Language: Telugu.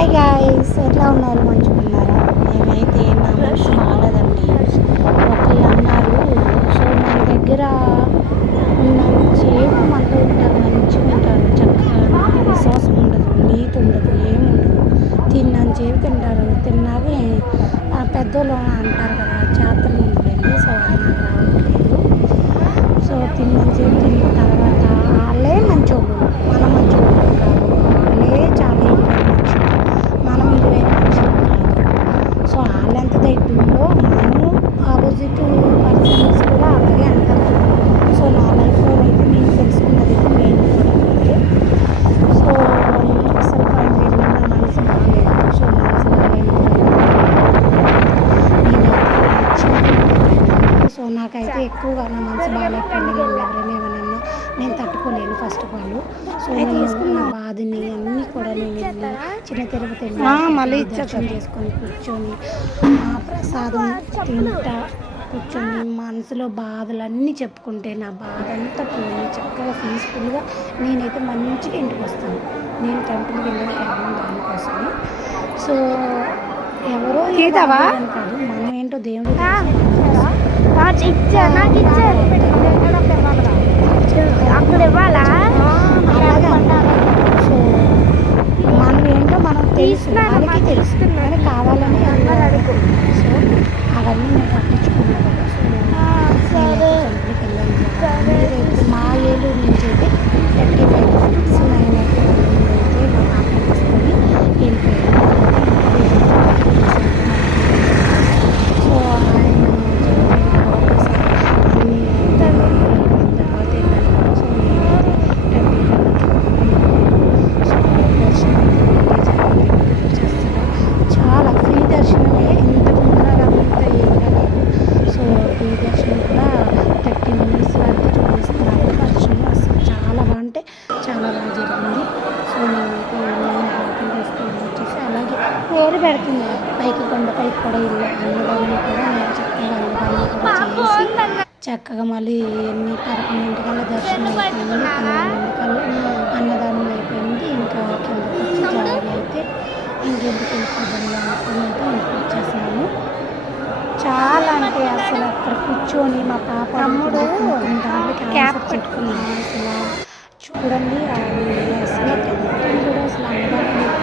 హాయ్ గాయ్స్, ఎట్లా ఉన్నారు? మంచిగున్నారా? మేమైతే నా మనసు బాగాలేదండి. ఒకళ్ళు అన్నారు, సో మన దగ్గర ఉన్నంతసేపు మనతో ఉంటారు, మంచిగా ఉంటారు, చక్కగా విశ్వాసం ఉండదు, నీతి ఉండదు, ఏముండదు. తిన్నంతసేపు తింటారు, తిన్నాక పెద్దోళ్ళు అంటారు కదా, చేతలు ఉండదండి. సో అది నాకు రావట్లేదు. సో తిన్నంతసేపు తిన్న తర్వాత వాళ్ళే మంచోళ్ళు, మన మంచోళ్ళు కాదు. వాళ్ళే చాలా ఇరువైన మనుషులు, మనం ఇరువైన మనుషులు కాదు. సో వాళ్ళు ఎంత దైత్యంలో మనము ఆపోజిట్ పర్సన్స్ కూడా అలాగే అంటారు కదా. సో నా లైఫ్లో అయితే నేను తెలుసుకున్నది అయితే మెయిన్ కూడా. సో అసలు పాయింట్ ఏంటంటే నా మనసు బాగాలేదు. సో మనసు బాగాలేనప్పుడు సో నాకైతే ఎక్కువగా నా మనసు బాగాలేకపోయినా నేను ఎవరైనా ఏమైనా నేను తట్టుకోలేను ఫస్ట్ ఆఫ్ ఆల్. సో నేను నా బాధని అన్నీ కూడా నేను వెళ్ళి చిన్న తిరుపతి మళ్ళీ దర్శనం చేసుకొని కూర్చొని ప్రసాదం తింటా కూర్చొని మనసులో బాధలన్నీ చెప్పుకుంటే నా బాధ అంతా పోయి చక్కగా పీస్ఫుల్గా నేనైతే మంచిగా ఇంటికి వస్తాను. నేను టెంపుల్కి వెళ్ళేది కేవలం దానికోసమే. సో ఎవరో కాదు, మనం ఏంటో దేవుడు సో మనం ఏంటో మనం వాళ్ళకి తెలుస్తుంది కావాలని అడుగు. సో అవన్నీ నేను పట్టించుకున్నాను. సో టెంపుల్కి వెళ్ళాను. మా ఏలూరు నుంచి అయితే 35 మినిట్స్ నేనైతే మా పాపని తీసుకొని వెళ్ళిపోయాను. సో చాలా ఫ్రీ దర్శనమే, ఇంతకు ముందర అంత ఏమీ లేదు. సో ఫ్రీ దర్శనం కూడా 30 మినిట్స్ వరకు చూపిస్తున్నారు. దర్శనం అసలు చాలా బాగా అంటే చాలా బాగా జరిగింది. సో నేనైతే బాటిల్ తీసుకొని వచ్చేసి అలాగే పేరు పెడుతుంది పైకి కొండపైకి కూడా ఇల్లు అన్నదానం కూడా నేను చక్కగా అన్నదానం కూడా చేసి చక్కగా మళ్ళీ 11 కల్లా దర్శనం అయిపోయింది, 12 కల్లా అన్నదానం అయిపోయింది. ఇంకా కిందకి వచ్చి జాయిన్ అయితే ఇంకెందుకు వెళ్ళిపోదాం అనుకుని అయితే ఇంటికి వచ్చేసాను. చాలా అంటే అసలు అక్కడ కూర్చొని మా పాప క్యాప్ పెట్టుకున్నాను. అసలు చూడండి అది అసలు కూడా అసలు అన్నదానం